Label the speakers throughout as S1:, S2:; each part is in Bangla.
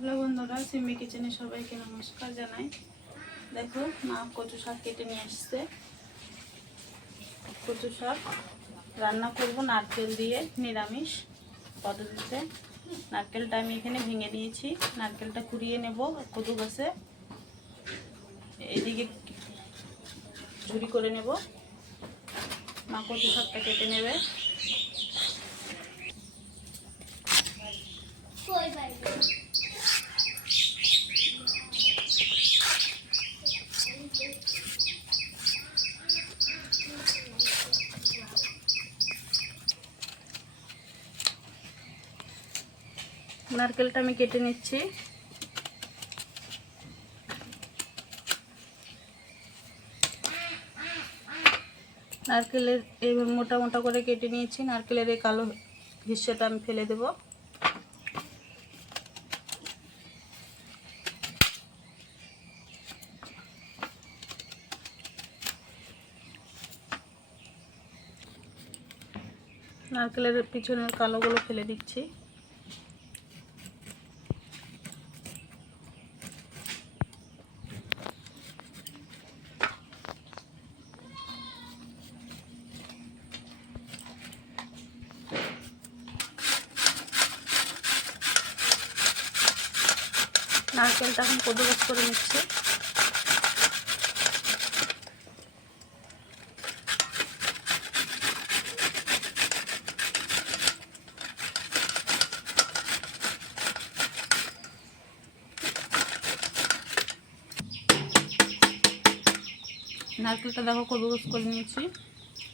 S1: হ্যালো বন্ধুরা সিমি কিচেনে সবাইকে নমস্কার জানাই। দেখো, মা কচু শাক কেটে নিয়ে আসছে। কচু শাক রান্না করব নারকেল দিয়ে, নিরামিষ পদ্ধতিতে। নারকেলটা আমি এখানে ভেঙে নিয়েছি। নারকেলটা কুড়িয়ে নেব কচু গাছে। এদিকে ঝুড়ি করে নেব। মা কচু শাকটা কেটে নেবে। নারকেলটা আমি কেটে নিচ্ছি। নারকেলের এই মোটা মোটা করে কেটে নিয়েছি। নারকেলের এই কালো হিস্সাটা আমি ফেলে দেব। নারকেলের পিছনের কালোগুলো ফেলে দিচ্ছি। নারকেলটা এখন কদুগাছ করে নিচ্ছি। নারকেলটা দেখো কদুগাছ করে নিয়েছি।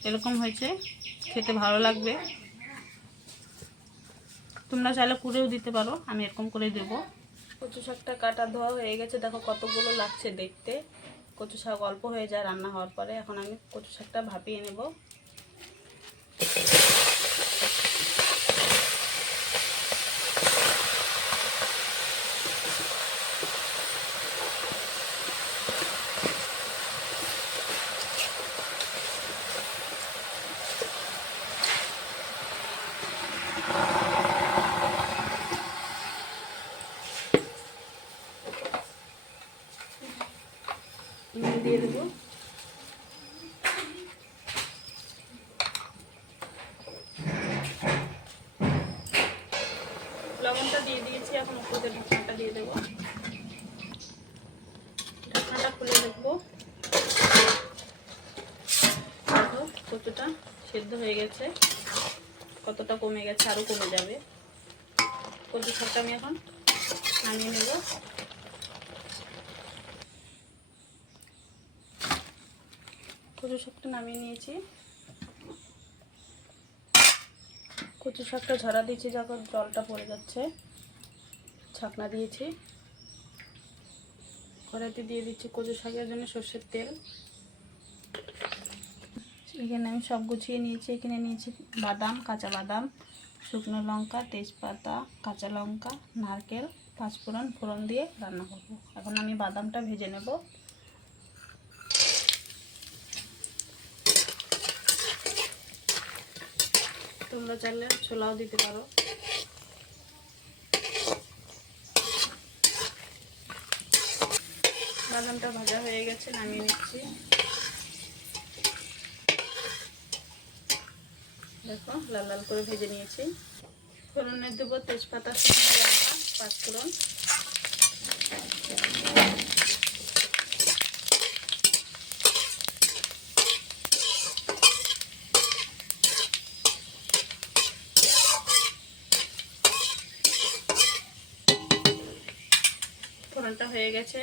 S1: এরকম হয়েছে, খেতে ভালো লাগবে। তোমরা চাইলে কুড়েও দিতে পারো, আমি এরকম করে দেবো। কচু শাকটা কাটা ধোয়া হয়ে গেছে। দেখো কতগুলো লাগছে দেখতে। কচু শাক অল্প হয়ে যায় রান্না হওয়ার পরে। এখন আমি কচু শাকটা ভাপিয়ে নেব নুন দিয়ে দেবো। লবণটা দিয়ে দিয়েছি, এখন উপরে ঢাকনাটা দিয়ে দেবো। ঢাকনাটা খুলে দেখব। কতটা সেদ্ধ হয়ে গেছে, কতটা কমে গেছে আরও কমে যাবে। কচু শাকটা আমি এখন নামিয়ে নেব। কচু শাকটা নামিয়ে নিয়েছি। কচু শাকটা ঝরা দিয়েছি যখন জলটা পড়ে যাচ্ছে। ছাকনা দিয়েছি। কড়াইতে দিয়ে দিচ্ছি কচু শাকের জন্য সর্ষের তেল। এখানে আমি সব গুছিয়ে নিয়েছি। এখানে নিয়েছি বাদাম, কাঁচা বাদাম, শুকনো লঙ্কা, তেজপাতা, কাঁচা লঙ্কা, নারকেল, পাঁচফোড়ন, ফোড়ন দিয়ে রান্না করব। এখন আমি বাদামটা ভেজে নেব। তোমরা চাইলে ছোলাও দিতে পারো। বাদামটা ভাজা হয়ে গেছে, নামিয়ে নিচ্ছি। দেখো, লাল লাল করে ভেজে নিয়েছি। ফোরনের দেবো তেজপাতা পাঁচ পাঁচফোড়ন। ফোড়নটা হয়ে গেছে।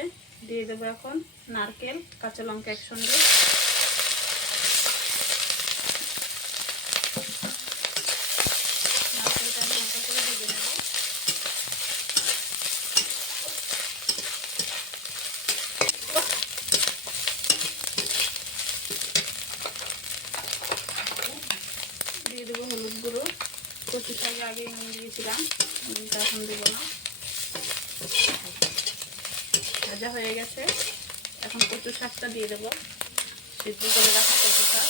S1: দিয়ে দেবো এখন নারকেল, কাঁচা লঙ্কা একসঙ্গে। দিয়ে দেবো হলুদ গুঁড়ো। কচু আগে নুন দিয়েছিলাম এখন দেবো না। ভাজা হয়ে গেছে। এখন কচু শাকটা দিয়ে দেবো। সিদ্ধ করে রাখা কচু শাক।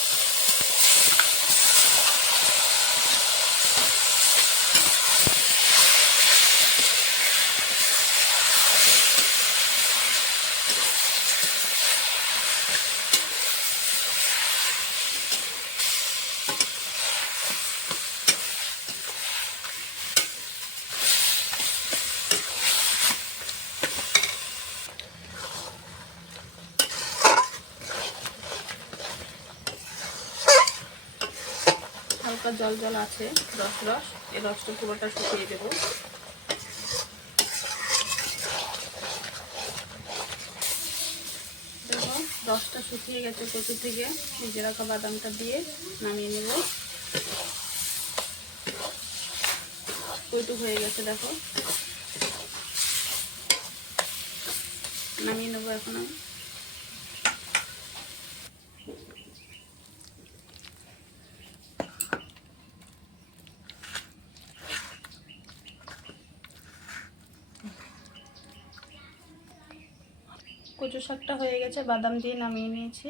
S1: জল জল আছে, রস রস। এই রসটা পুরোটা শুকিয়ে দেবো। রসটা শুকিয়ে গেছে কচু থেকে। ভিজে রাখা বাদামটা দিয়ে নামিয়ে নেব। কৌতুক হয়ে গেছে, দেখো। নামিয়ে নেব এখন। আমি কচু শাকটা হয়ে গেছে, বাদাম দিয়ে নামিয়ে নিয়েছি।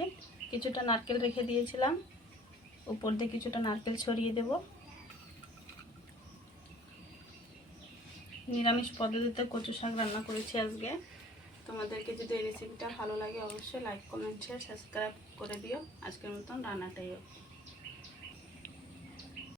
S1: কিছুটা নারকেল রেখে দিয়েছিলাম। উপর দিয়ে কিছুটা নারকেল ছড়িয়ে দেব। নিরামিষ পদ্ধতিতে কচু শাক রান্না করেছি আজকে। তোমাদেরকে যদি এই রেসিপিটা ভালো লাগে, অবশ্যই লাইক কমেন্ট শেয়ার সাবস্ক্রাইব করে দিও। আজকের মতন রান্নাটাই